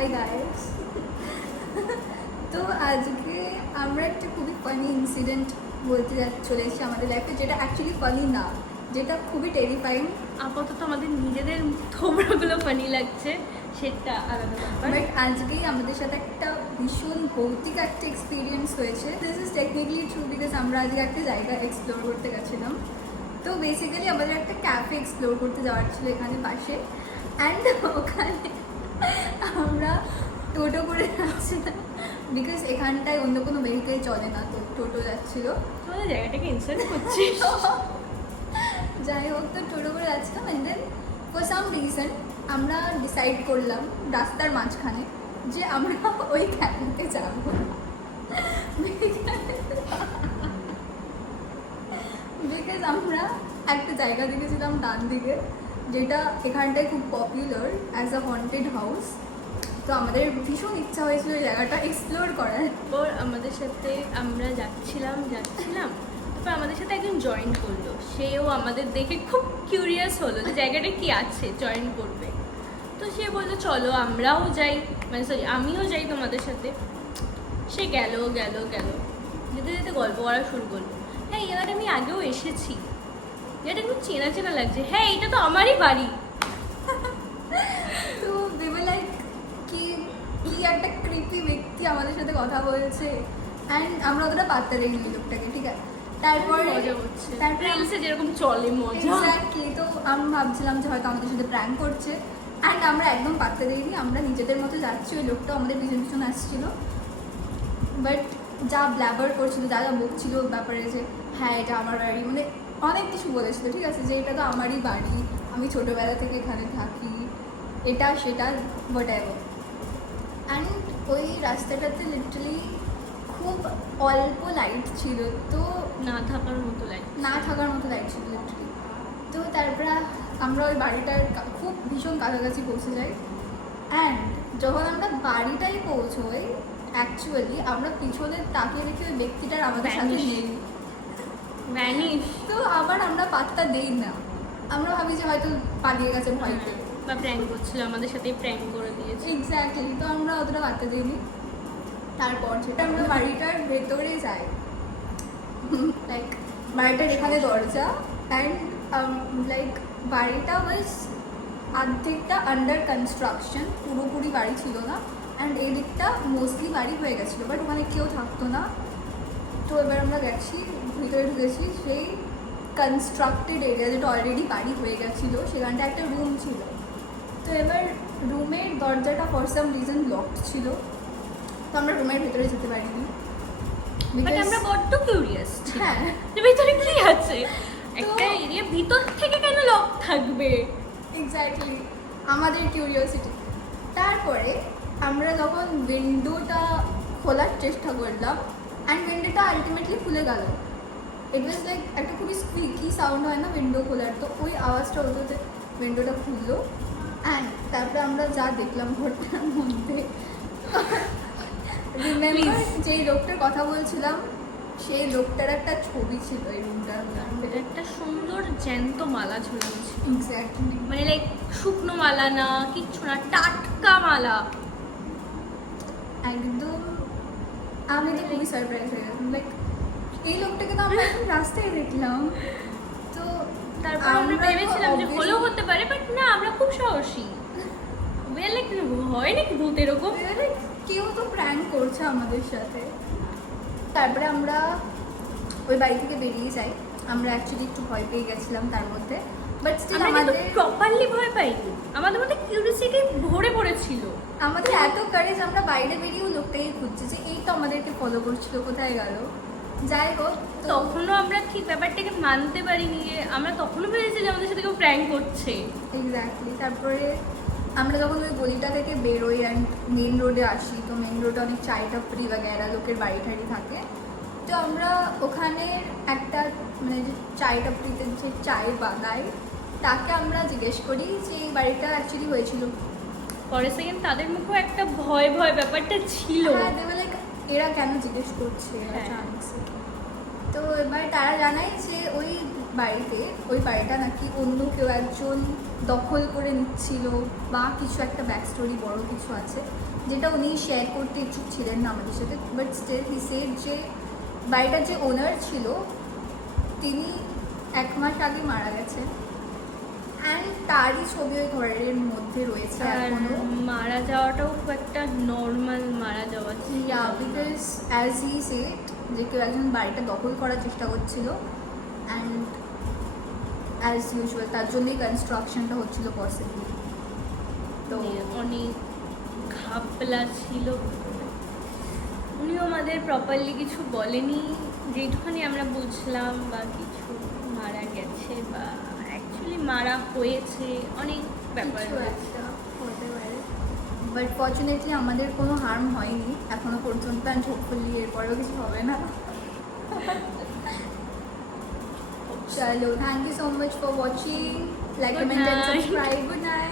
Hi guys. তো আজকে আমরা একটা খুবই ফানি ইনসিডেন্ট বলতে চলে এসেছি আমাদের লাইফে, যেটা অ্যাকচুয়ালি ফানি না, যেটা খুবই টেরিফাইং। আপাতত আমাদের নিজেদের থোবড়াগুলো ফানি লাগছে, সেটা আলাদা ব্যাপার। বাট আজকেই আমাদের সাথে একটা ভীষণ ভৌতিক একটা এক্সপিরিয়েন্স হয়েছে। This is technically true because আমরা আজকে একটা জায়গা এক্সপ্লোর করতে গেছিলাম। তো বেসিক্যালি আমাদের একটা ক্যাফে এক্সপ্লোর করতে যাওয়ার ছিল এখানে পাশে, অ্যান্ড ওখানে আমরা টোটো করে যাচ্ছিলাম বিকজ এখানটায় অন্য কোনো ভেহিকেল চলে না, তো টোটো যাচ্ছিল। তোমাদের জায়গাটাকে ইনসাল্ট করছিস। যাই হোক, তো টোটো করে যাচ্ছিলাম and then for some reason আমরা ডিসাইড করলাম রাস্তার মাঝখানে যে আমরা ওই ক্যাফেতে যাব। বিকজ আমরা একটা জায়গা দেখেছিলাম ডান দিকে, যেটা এখানটায় খুব popular as a haunted house. তো আমাদের ভীষণ ইচ্ছা হয়েছিল ওই জায়গাটা এক্সপ্লোর করার। তারপর আমাদের সাথে আমরা যাচ্ছিলাম তারপর আমাদের সাথে একজন জয়েন করলো। সেও আমাদের দেখে খুব কিউরিয়াস হলো যে জায়গাটা কি আছে, জয়েন করবে। তো সে বললো চলো আমরাও যাই, মানে সরি আমিও যাই তোমাদের সাথে। সে গেল যেতে যেতে গল্প করা শুরু করলো। হ্যাঁ, এই জায়গাটা আমি আগেও এসেছি, এটা খুব চেনা চেনা লাগছে। হ্যাঁ, এটা তো আমারই বাড়ি। তো ভেবে লাইক কি কি একটা ক্রিপি ব্যক্তি আমাদের সাথে কথা বলছে, অ্যান্ড আমরা অতটা পাত্তা দিইনি ওই লোকটাকে, ঠিক আছে। তারপরে মজা হচ্ছে, তারপরে রিলসে যেরকম চলে মজা। এক্স্যাক্টলি। তো আমি ভাবছিলাম যে হয়তো আমাদের সাথে প্র্যাঙ্ক করছে, অ্যান্ড আমরা একদম পাত্তা দিইনি, আমরা নিজেদের মতো যাচ্ছি। ওই লোকটা আমাদের পিছন পিছন আসছিল, বাট যা ব্ল্যাবার করছিল, যা যা বকছিল ব্যাপারে যে হ্যাঁ এটা আমার বাড়ি, মানে অনেক কিছু বলেছিল, ঠিক আছে, যে এটা তো আমারই বাড়ি, আমি ছোটোবেলা থেকে এখানে থাকি, এটা সেটা হোয়াট এভার। অ্যান্ড ওই রাস্তাটাতে লিটারালি খুব অল্প লাইট ছিল, তো না থাকার মতো লাগে। না থাকার মতো লাইট ছিল লিটারালি। তো তারপরে আমরা ওই বাড়িটার খুব ভীষণ কাছাকাছি পৌঁছে যাই, অ্যান্ড যখন আমরা বাড়িটাই পৌঁছোই অ্যাকচুয়ালি আমরা পিছনে তাকিয়ে দেখি ওই ব্যক্তিটার আমাদের সাথে নেই। ভ্যানিশ। তো আবার আমরা পাত্তা দেই না, আমরা ভাবি যে হয়তো পালিয়ে গেছে ভয়তে, বা প্র্যাঙ্ক করছিল, আমাদের সাথেই প্র্যাঙ্ক করে দিয়েছে। এক্স্যাক্টলি। তো আমরা অতটা পাত্তা দিইনি। তারপর যেটা আমরা বাড়িটার ভেতরে যাই, লাইক বাড়িটার এখানে দরজা, অ্যান্ড লাইক বাড়িটা ওয়াজ অর্ধেকটা আন্ডার কনস্ট্রাকশন, পুরোপুরি বাড়ি ছিল না, অ্যান্ড এই দিকটা মোস্টলি বাড়ি হয়ে গেছিলো, বাট ওখানে কেউ থাকতো না। তো এবার আমরা গেছি, ভিতরে ঢুকেছি সেই কনস্ট্রাক্টেড এরিয়া, যেটা অলরেডি বাড়ি হয়ে গেছিলো, সেখানটা একটা রুম ছিল। তো এবার রুমের দরজাটা ফর সাম রিজন লকড ছিল, তো আমরা রুমের ভেতরে যেতে পারিনি। বাট আমরা বড্ড কিউরিয়াস। হ্যাঁ, যে ভিতরে কি আছে, একটা এরিয়া ভিতর থেকে কেন লক থাকবে। এক্স্যাক্টলি আমাদের কিউরিওসিটি। তারপরে আমরা যখন উইন্ডোটা খোলার চেষ্টা করলাম, অ্যান্ড উইন্ডোটা আলটিমেটলি খুলে গেল। ইট ওয়াজ লাইক একটা খুবই স্কুইকি সাউন্ড হয় না উইন্ডো খোলার, তো ওই আওয়াজটা হতে উইন্ডোটা খুললো। অ্যান্ড তারপরে আমরা যা দেখলাম ঘরটার মধ্যে, রিমেম্বার যেই লোকটার কথা বলছিলাম সেই লোকটার একটা ছবি ছিল এই রুমটার মধ্যে। একটা সুন্দর জ্যান্ত মালা ঝুলানো ছিল, এক্স্যাক্টলি, মানে লাইক শুকনো মালা না, কিচ্ছু না, টাটকা মালা একদম। আমি তো খুবই সারপ্রাইজ হয়ে গেলাম, লাইক এই লোকটাকে তো আমরা একদম রাস্তায় দেখলাম। তো তারপর আমরা ভেবেছিলাম যে হলেও হতে পারে, বাট না, আমরা খুব সাহসী। লাইক হয় নাকি ভূত এরকম। কেউ তো প্র্যাঙ্ক করছে আমাদের সাথে। তারপরে আমরা ওই বাড়ি থেকে বেরিয়ে যাই। আমরা অ্যাকচুয়ালি একটু ভয় পেয়ে গেছিলাম তার মধ্যে, বাট স্টিল আমাদের প্রপারলি ভয় পাইনি, আমাদের মধ্যে কিউরিওসিটি ভরে পড়েছিল। আমাদের এত কারেজ, আমরা বাইরে বেরিয়েও লোকটাকে খুঁজছি যে এই তো আমাদেরকে ফলো করছিল, কোথায় গেল। যাই হোক, তখনও আমরা ঠিক ব্যাপারটাকে মানতে পারিনি, যে আমরা তখনও ভেবেছি যে আমাদের সাথে কেউ প্র্যাঙ্ক করছে। এক্স্যাক্টলি। তারপরে আমরা যখন ওই গলিটা থেকে বেরোই অ্যান্ড মেন রোডে আসি, তো মেন রোডে অনেক চাই টাপড়ি বাগেরা লোকের বাড়ি ঠাড়ি থাকে। তো আমরা ওখানে একটা মানে যে চাই টাপড়িতে যে চায় বানায় তাকে আমরা জিজ্ঞেস করি যে এই বাড়িটা অ্যাকচুয়ালি হয়েছিল। পরের সেকেন্ড তাদের মুখেও একটা ভয় ভয় ব্যাপারটা ছিল। হ্যাঁ, দেবে লাইক এরা কেন জিজ্ঞেস করছে। হ্যাঁ। তো এবার তারা জানায় যে ওই বাড়িতে, ওই বাড়িটা নাকি অন্য কেউ একজন দখল করে নিচ্ছিল বা কিছু একটা ব্যাক স্টোরি বড় কিছু আছে, যেটা উনি শেয়ার করতে ইচ্ছুক ছিলেন না আমাদের সাথে। বাট স্টিল হি সেড যে বাড়িটার যে ওনার ছিল তিনি 1 মাস আগে মারা গেছে, অ্যান্ড তারই ছবি ওই ঘরের মধ্যে রয়েছে আর এখনো। মারা যাওয়াটাও খুব একটা নর্মাল মারা যাওয়া ছিল। ইয়া, বিকজ অ্যাজ হি সেড যে কেউ একজন বাড়িটা দখল করার চেষ্টা করছিল, অ্যান্ড অ্যাজ ইউজুয়াল তার জন্যই কনস্ট্রাকশনটা হচ্ছিল পসিবলি। তো অনেক ঘাপলা ছিল। উনিও আমাদের প্রপারলি কিছু বলেনি, যেটুখানি আমরা বুঝলাম বা কিছু মারা গেছে বা অ্যাকচুয়ালি মারা হয়েছে, অনেক ব্যাপার কিছু রয়েছে। একটা হতে পারে, বাট ফর্চুনেটলি আমাদের কোনো হার্ম হয়নি এখনো পর্যন্ত, অ্যান্ড হোপফুলি এরপরেও কিছু হবে না। চলো, thank you so much for watching, like Good comment and night. Subscribe. Good night.